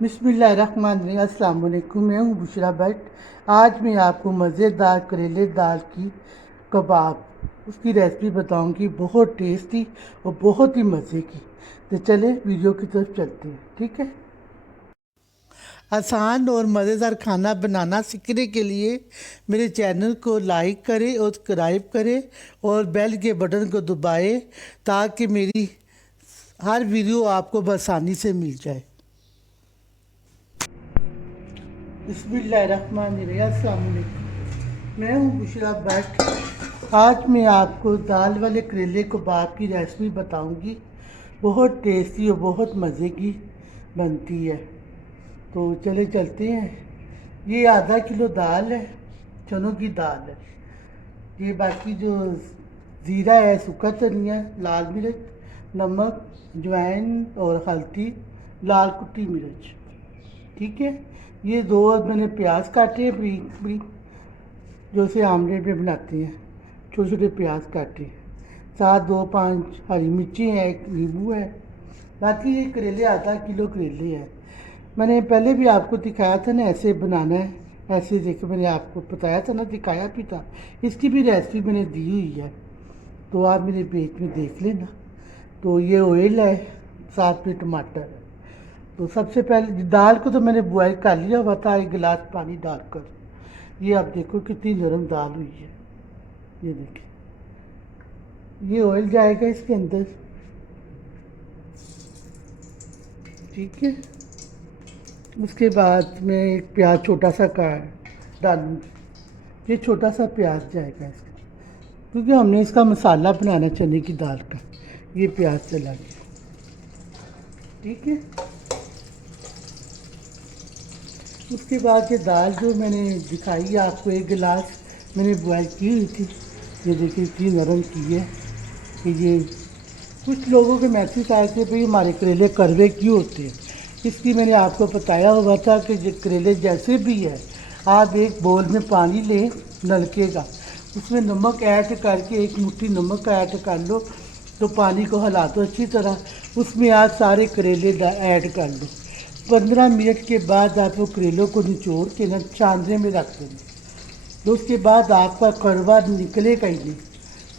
बिस्मिल्लाहिर्रहमानिर्रहीम। अस्सलाम वालेकुम। मैं हूँ बुशरा भट्ट। आज मैं आपको मज़ेदार करेले दाल की कबाब उसकी रेसिपी बताऊंगी, बहुत टेस्टी और बहुत ही मज़े की। तो चले वीडियो की तरफ चलते हैं, ठीक है। आसान और मज़ेदार खाना बनाना सीखने के लिए मेरे चैनल को लाइक करें और सब्सक्राइब करें और बेल के बटन को दबाएं ताकि मेरी हर वीडियो आपको आसानी से मिल जाए। बिस्मिल्लाहिर्रहमानिर्रहीम। अस्सलाम वालेकुम। मैं हूँ बुशरा भट्ट। आज मैं आपको दाल वाले करेले कबाब की रेसिपी बताऊंगी। बहुत टेस्टी और बहुत मज़े की बनती है। तो चले चलते हैं। ये आधा किलो दाल है, चनों की दाल है। ये बाकी जो ज़ीरा है, सूखा धनिया, लाल मिर्च, नमक, अजवाइन और हल्दी, लाल कुटी मिर्च, ठीक है। ये दो मैंने प्याज काटे हैं बरीक बरीक, जो से आमलेट में बनाते हैं। छोटे छोटे प्याज काटे, साथ दो पांच हरी मिर्ची हैं, एक नींबू है। बाकी ये करेले आधा किलो करेले हैं। मैंने पहले भी आपको दिखाया था ना, ऐसे बनाना है। ऐसे देखो, मैंने आपको बताया था ना, दिखाया भी था। इसकी भी रेसिपी मैंने दी हुई है, तो आप मेरे पेज में देख लेना। तो ये ऑयल है, साथ में टमाटर है। तो सबसे पहले दाल को तो मैंने बॉयल कर लिया हुआ था, एक गिलास पानी डालकर। ये आप देखो कितनी नरम दाल हुई है। ये देखिए, ये ऑयल जाएगा इसके अंदर, ठीक है। उसके बाद मैं एक प्याज छोटा सा काट डालूँगी। ये छोटा सा प्याज जाएगा इसका, क्योंकि हमने इसका मसाला बनाना चने की दाल का। ये प्याज चला गया, ठीक है। उसके बाद ये दाल जो मैंने दिखाई है आपको, एक गिलास मैंने बॉयल की हुई थी। ये देखिए इतनी नरम की है कि ये कुछ लोगों के मैसेज आए थे भाई हमारे करेले कड़वे क्यों होते हैं। इसलिए मैंने आपको बताया हुआ था कि ये करेले जैसे भी है, आप एक बोल में पानी लें नलके का, उसमें नमक ऐड करके एक मुट्ठी नमक ऐड कर लो। तो पानी को हिला दो अच्छी तरह, उसमें आप सारे करेले ऐड कर लो। 15 मिनट के बाद आप वो करेलों को निचोड़ के ना छानने में रख देंगे। तो उसके बाद आपका कड़वा निकलेगा ही नहीं,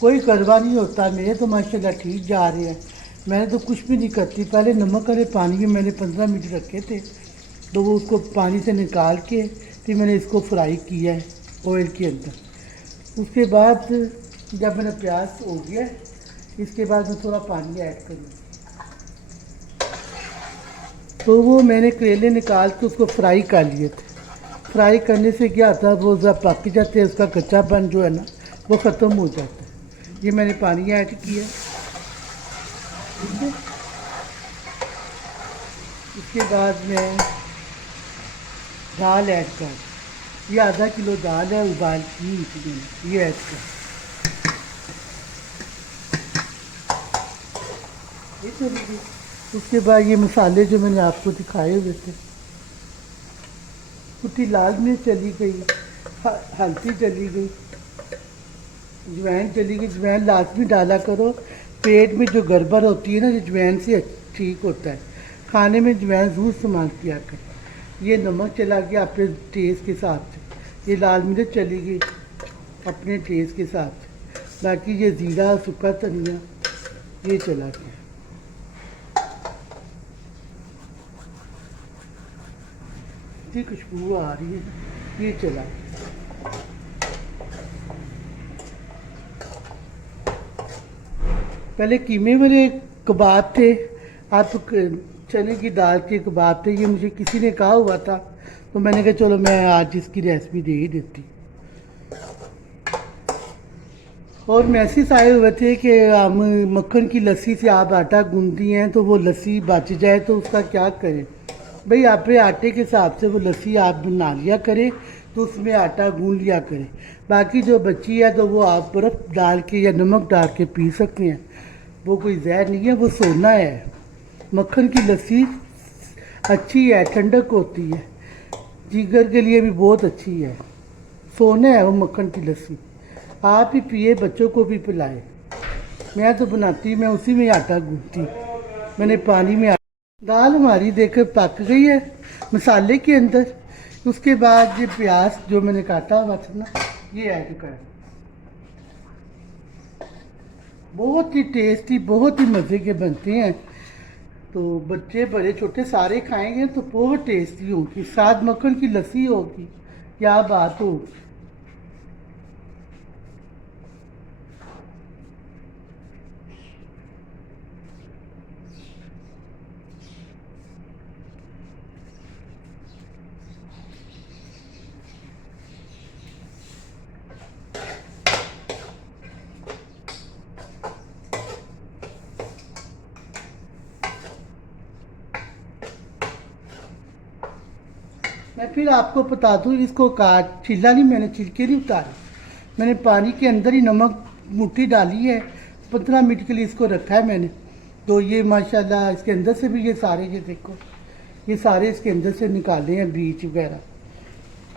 कोई कड़वा नहीं होता। मेरे तो माशाल्लाह ठीक जा रहे हैं। मैंने तो कुछ भी नहीं करती। पहले नमक वाले पानी में मैंने 15 मिनट रखे थे, तो वो उसको पानी से निकाल के फिर मैंने इसको फ्राई किया है ऑयल के अंदर। उसके बाद जब मैंने प्याज हो गया, इसके बाद मैं थोड़ा पानी ऐड करूँगी। तो वो मैंने करेले निकाल के उसको फ्राई कर लिए थे। फ्राई करने से क्या होता है, वो जब पक जाते हैं, उसका कच्चापन जो है ना वो ख़त्म हो जाता है। ये मैंने पानी ऐड किया, ठीक है। इसके बाद मैं दाल ऐड कर, ये आधा किलो दाल है, उबाल की हुई थी मैंने, ये ऐड कर। ये चली गई। उसके बाद ये मसाले जो मैंने आपको दिखाए हुए थे, कुटी लाल मिर्च चली गई, हल्दी चली गई, अजवाइन चली गई। अजवाइन लाजमी डाला करो, पेट में जो गड़बड़ होती है ना, अजवाइन से ठीक होता है। खाने में अजवाइन ज़रूर इस्तेमाल किया कर। ये नमक चला गया अपने टेस्ट के हिसाब से। ये लाल मिर्च चली गई अपने टेस्ट के हिसाब से। बाकी ये ज़ीरा, सूखा धनिया, ये चला गया। इतनी खुशबू आ रही है, ये चला गया। पहले कीमे वाले कबाब थे, आप चने की दाल के कबाब थे। ये मुझे किसी ने कहा हुआ था, तो मैंने कहा चलो मैं आज इसकी रेसिपी दे ही देती। और मैसेज आए हुए थे कि हम मक्खन की लस्सी से आप आटा गूंदती हैं, तो वो लस्सी बच जाए तो उसका क्या करें। भाई अपने आटे के हिसाब से वो लस्सी आप बना लिया करें, तो उसमें आटा गूंद लिया करें। बाकी जो बची है तो वो आप बर्फ़ डाल के या नमक डाल के पी सकते हैं। वो कोई जहर नहीं है, वो सोना है। मक्खन की लस्सी अच्छी है, ठंडक होती है, जिगर के लिए भी बहुत अच्छी है। सोना है वो मक्खन की लस्सी। आप ही पिए, बच्चों को भी पिलाए। मैं तो बनाती, मैं उसी में आटा गूंथती। मैंने पानी में दाल हमारी देखो पक गई है मसाले के अंदर। उसके बाद ये प्याज जो मैंने काटा हुआ था ना, ये ऐड कर। बहुत ही टेस्टी, बहुत ही मज़े के बनते हैं। तो बच्चे बड़े छोटे सारे खाएंगे तो बहुत टेस्टी होगी। साथ मक्खन की लस्सी होगी, क्या बात होगी। मैं फिर आपको बता दूँ, इसको काट छिला नहीं, मैंने छिलके नहीं उतारे। मैंने पानी के अंदर ही नमक मुट्ठी डाली है, 15 मिनट के लिए इसको रखा है मैंने। तो ये माशाल्लाह इसके अंदर से भी ये सारे, ये देखो ये सारे इसके अंदर से निकाले हैं बीज वगैरह।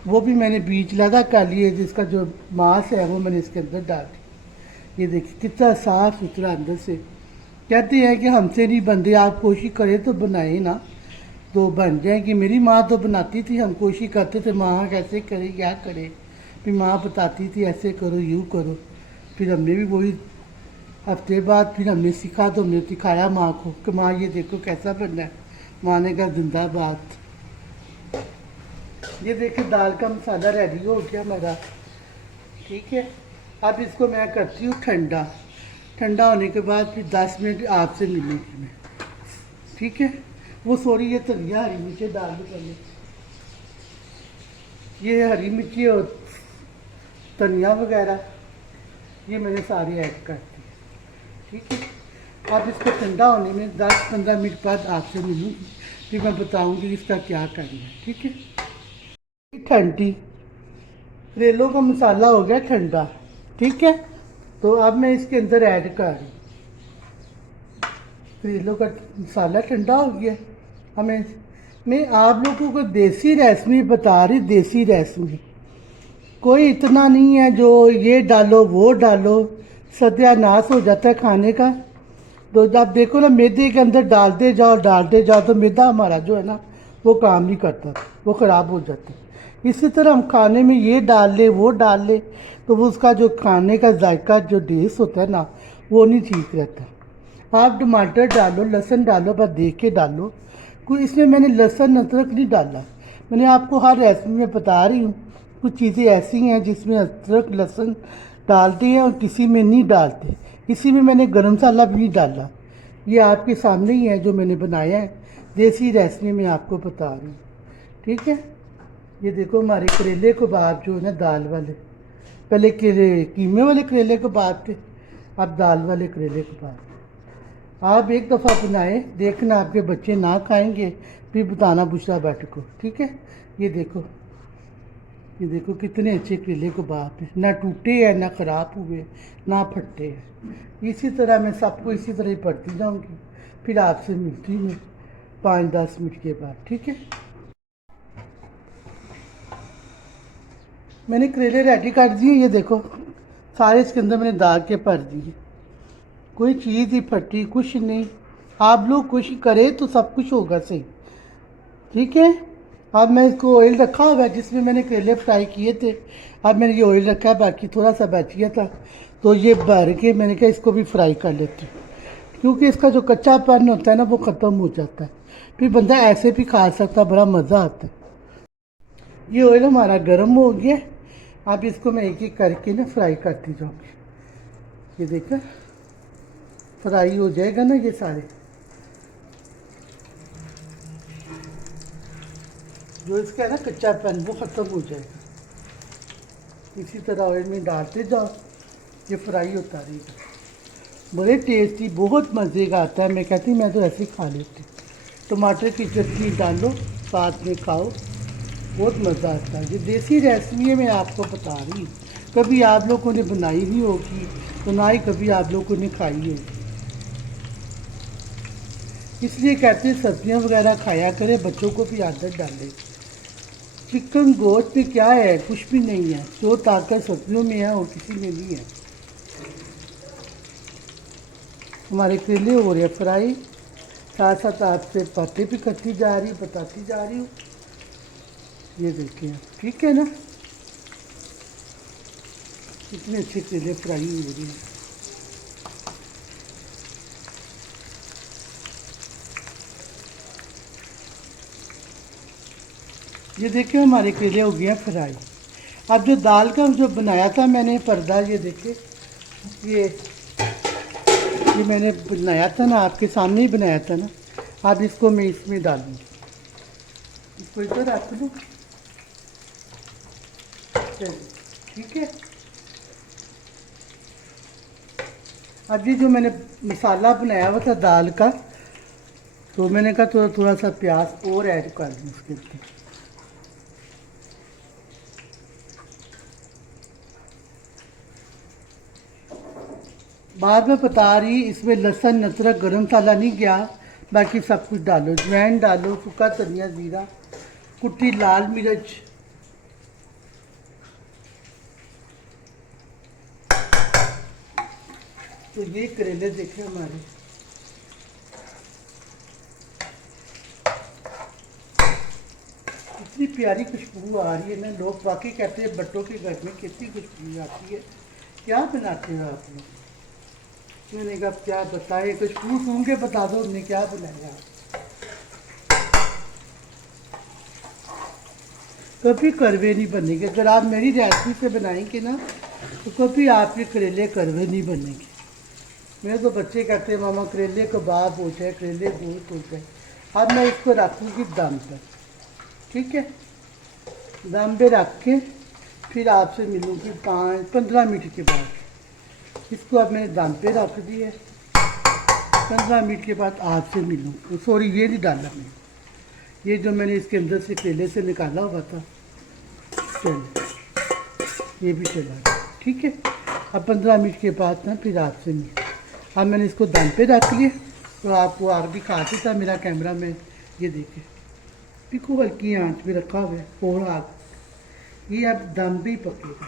वो भी मैंने बीज लगा कर लिए, जिसका जो मांस है वो मैंने इसके अंदर डाल दी। ये देखिए कितना साफ सुथरा अंदर से। कहते हैं कि हमसे नहीं बनते, आप कोशिश करें तो बनाए ना, तो बन जाएंगे। मेरी माँ तो बनाती थी, हम कोशिश करते थे माँ कैसे करे क्या करे, फिर माँ बताती थी ऐसे करो यूँ करो। फिर हमने भी वही हफ्ते बाद फिर हमने सीखा, तो हमने सिखाया माँ को कि माँ ये देखो कैसा बनना है। माँ ने कहा जिंदाबाद। ये देखिए दाल का मसाला रेडी हो गया मेरा, ठीक है। अब इसको मैं करती हूँ ठंडा। ठंडा होने के बाद फिर 10 मिनट आपसे मिलूँगी मैं, ठीक है। वो सॉरी, ये धनिया हरी मिर्ची डाल दो पहले। ये हरी मिर्ची और धनिया वगैरह ये मैंने सारे ऐड कर दिए, ठीक है। अब इसको ठंडा होने में 10-15 मिनट बाद आपसे मिलूँगी, फिर मैं बताऊँगी इसका क्या करना है, ठीक है। ठंडी करेलों का मसाला हो गया ठंडा, ठीक है। तो अब मैं इसके अंदर ऐड कर रही हूँ। करेलों का मसाला ठंडा हो गया। हमें मैं आप लोगों को देसी रेसिपी बता रही, देसी रेसिपी। कोई इतना नहीं है जो ये डालो वो डालो, सत्यानाश हो जाता है खाने का। तो जब देखो ना मैदे के अंदर डालते जाओ तो मैदा हमारा जो है ना वो काम नहीं करता, वो ख़राब हो जाता है। इसी तरह हम खाने में ये डाल ले वो डाल ले तो वो उसका जो खाने का जायका जो टेस्ट होता है ना वो नहीं ठीक रहता। आप टमाटर डालो, लहसुन डालो, बस देख के डालो। कोई इसमें मैंने लहसुन अदरक नहीं डाला। मैंने आपको हर रेसिपी में बता रही हूँ, कुछ चीज़ें ऐसी हैं जिसमें अदरक लहसुन डालते हैं और किसी में नहीं डालते। इसी में मैंने गरम मसाला भी नहीं डाला। ये आपके सामने ही है जो मैंने बनाया है, देसी रेसिपी में आपको बता रही हूँ, ठीक है। ये देखो हमारे करेले कबाब जो है ना दाल वाले, पहले कीमे वाले करेले कबाब थे, अब दाल वाले करेले कबाब। आप एक दफ़ा बनाए देखना, आपके बच्चे ना खाएंगे फिर बताना बुशरा भट्ट को, ठीक है। ये देखो कितने अच्छे करेले कबाब हैं, ना टूटे हैं ना ख़राब हुए ना फटे हैं। इसी तरह मैं सबको इसी तरह ही पढ़ती जाऊँगी, फिर आपसे मिलती हूँ 5-10 मिनट के बाद, ठीक है। मैंने करेले रेडी कर दिए, ये देखो सारे इसके अंदर मैंने दाग के भर दिए, कोई चीज़ ही फटी कुछ नहीं। आप लोग कोशिश करें तो सब कुछ होगा सही, ठीक है। अब मैं इसको ऑयल रखा हुआ है जिसमें मैंने करेले फ्राई किए थे। अब मैंने ये ऑयल रखा है, बाकी थोड़ा सा बच गया था तो ये भर के मैंने कहा इसको भी फ्राई कर लेते हैं, क्योंकि इसका जो कच्चापन होता है ना वो ख़त्म हो जाता है, फिर बंदा ऐसे भी खा सकता, बड़ा मज़ा आता है। ये ऑयल हमारा गर्म हो गया। अब इसको मैं एक एक करके ना फ्राई करती जाऊँगी। ये देखा फ्राई हो जाएगा ना ये सारे, जो इसका है ना कच्चापन वो ख़त्म हो जाएगा। इसी तरह ऑयल में डालते जाओ, ये फ्राई होता रहेगा। बड़े टेस्टी, बहुत मज़े का आता है। मैं कहती मैं तो ऐसे ही खा लेती। टमाटर की चटनी डालो साथ में खाओ, बहुत मज़ा आता है। ये देसी रेसिपी है, मैं आपको बता रही हूँ। कभी आप लोगों ने बनाई नहीं होगी तो ना ही कभी आप लोगों ने खाई होगी। इसलिए कहते हैं सब्जियां वगैरह खाया करें, बच्चों को भी आदत डालें। चिकन गोश्त में क्या है, कुछ भी नहीं है। जो ताकत सब्जियों में है और किसी में नहीं है। हमारे करेले हो रहे फ्राई, साथ साथ आपसे बातें भी करती जा रही, बताती जा रही हूँ। ये देखिए ठीक है ना, कितने अच्छे करेले फ्राई हो रही हैं। ये देखिए हमारे करेले हो गए हैं फ्राई। अब जो दाल का जो बनाया था मैंने पर्दा, ये देखिए ये मैंने बनाया था ना, आपके सामने ही बनाया था ना। अब इसको मैं इसमें डालूंगी, इसको इधर रख दूँ। चलिए ठीक है। अब ये जो मैंने मसाला बनाया हुआ था दाल का, तो मैंने कहा थोड़ा थोड़ा सा प्याज और ऐड कर दूँ उसके अंदर। बाद में बता रही इसमें लहसुन अदरक गरम मसाला नहीं गया, बाकी सब कुछ डालो, अजवाइन डालो, सूखा धनिया, जीरा, कुटी लाल मिर्च। तो ये करेले देखे हमारे, इतनी प्यारी खुशबू आ रही है ना। लोग वाकई कहते हैं बट्टों के घर में कितनी खुशबू आती है, क्या बनाते हो आप लोग? मैंने कहा क्या बताए, खुशबू सूंघ के बता दो हमने क्या बनाया। कभी करवे नहीं बनेंगे अगर आप मेरी रेसिपी से बनाएंगे ना, तो कभी आपके करेले करवे नहीं बनेंगे। मेरे तो बच्चे कहते हैं मामा करेले कबाब हो जाए, करेले गोश्त हो जाए। अब मैं इसको रखूँगी दम पर, ठीक है। दम पे रख के फिर आपसे मिलूँगी 5-15 मिनट के बाद। इसको अब मैंने दम पे रख दी है, 15 मिनट के बाद आपसे मिलूँ। सॉरी ये नहीं डाला मैंने, ये जो मैंने इसके अंदर से करेले से निकाला हुआ था, चलिए ये भी चला, ठीक है। अब 15 मिनट के बाद ना फिर आपसे मिल। अब मैंने इसको दम पे रख लिया, तो आपको आग दिखाती था मेरा कैमरा में। ये देखिए बिल्कुल हल्की आंच पे रखा हुआ है और आग, ये अब दम पे ही पकेगा।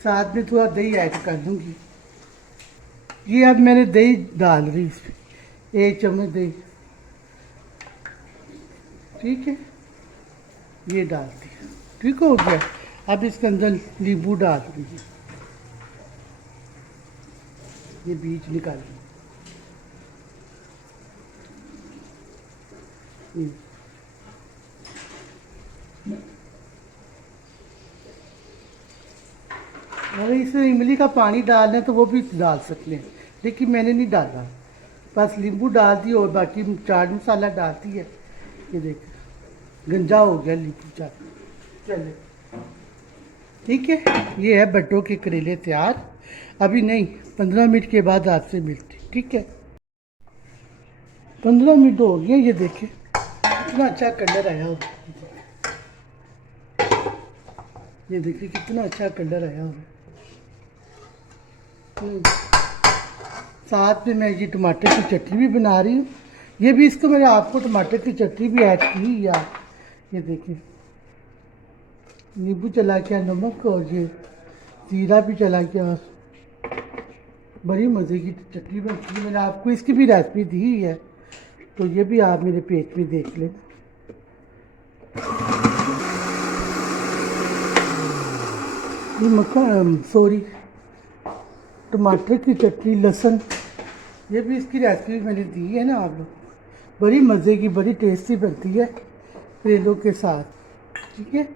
साथ में थोड़ा दही ऐड कर दूँगी। ये अब मैंने दही डाल रही इसमें, 1 चम्मच दही, ठीक है। ये डाल दिया, ठीक हो गया। अब इसके अंदर नींबू डाल दीजिए, ये बीज निकाल लीजिए। अगर इसमें इमली का पानी डालना है तो वो भी डाल सकते हैं, लेकिन मैंने नहीं डाला, बस नींबू डाल दी और बाकी चाट मसाला डालती है। ये देखिए गंजा हो गया नींबू चाट। चले ठीक है, ये है बट्टों के करेले तैयार। अभी नहीं, 15 मिनट के बाद आपसे मिलती, ठीक है। 15 मिनट हो गए, ये देखिए कितना अच्छा कलर आया हो, ये देखिए कितना अच्छा कलर आया हो। साथ में मैं ये टमाटर की चटनी भी बना रही हूँ। ये भी इसको मैंने आपको टमाटर की चटनी भी ऐड की यार। ये देखिए नींबू चला गया, नमक और ये जीरा भी चला गया, बड़ी मज़े की चटनी बनती है। मैंने आपको इसकी भी रेसिपी दी ही है, तो ये भी आप मेरे पेज में देख लें। ये सॉरी टमाटर की चटनी, लहसुन, ये भी इसकी रेसिपी मैंने दी है ना आप लोग। बड़ी मज़े की, बड़ी टेस्टी बनती है करेलों के साथ, ठीक है।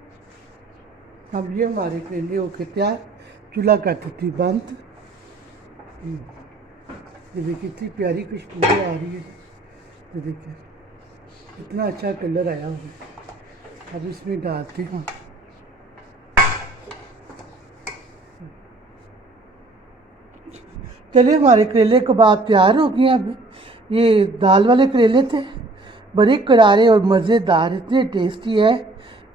अब ये हमारे करेले होके तैयार, चूल्हा कर देती बंद। ये देखिए कितनी प्यारी खुशबू आ रही है, ये देखिए इतना अच्छा कलर आया हुआ है। अब इसमें डालते हैं, चलिए हमारे करेले कबाब तैयार हो गए। अब ये दाल वाले करेले थे, बड़े करारे और मज़ेदार, इतने टेस्टी है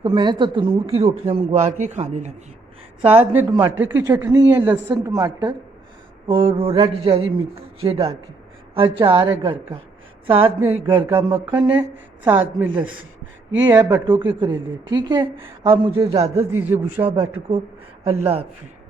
तो मैंने तो तंदूर की रोटियां मंगवा के खाने लगी। साथ में टमाटर की चटनी है, लहसुन टमाटर और रेड जेली मिर्ची डाल के, अचार है घर का, साथ में घर का मक्खन है, साथ में लस्सी। ये है बट्टों के करेले, ठीक है। अब मुझे इजाज़त दीजिए बुशा भट्ट को, अल्लाह हाफिज़।